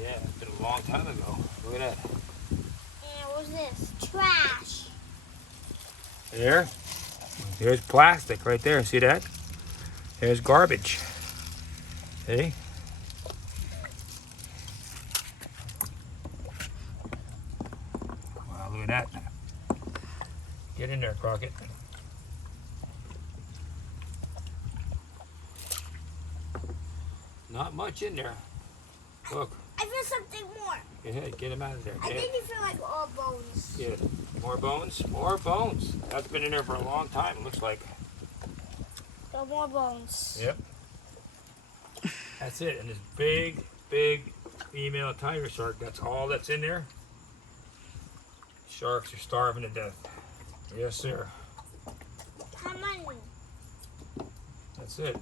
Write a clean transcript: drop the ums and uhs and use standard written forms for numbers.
Yeah, it's been a long time ago. Look at that. And what's this? Trash. There's plastic right there. See that? There's garbage. See? Wow, look at that. Get in there, Crockett. Not much in there. Look. I feel something more. Go ahead, get him out of there. I think you feel like all bones. Yeah. More bones? More bones. That's been in there for a long time, it looks like. No more bones. Yep. That's it. And this big, big female tiger shark, that's all that's in there. Sharks are starving to death. Yes, sir. How many? That's it.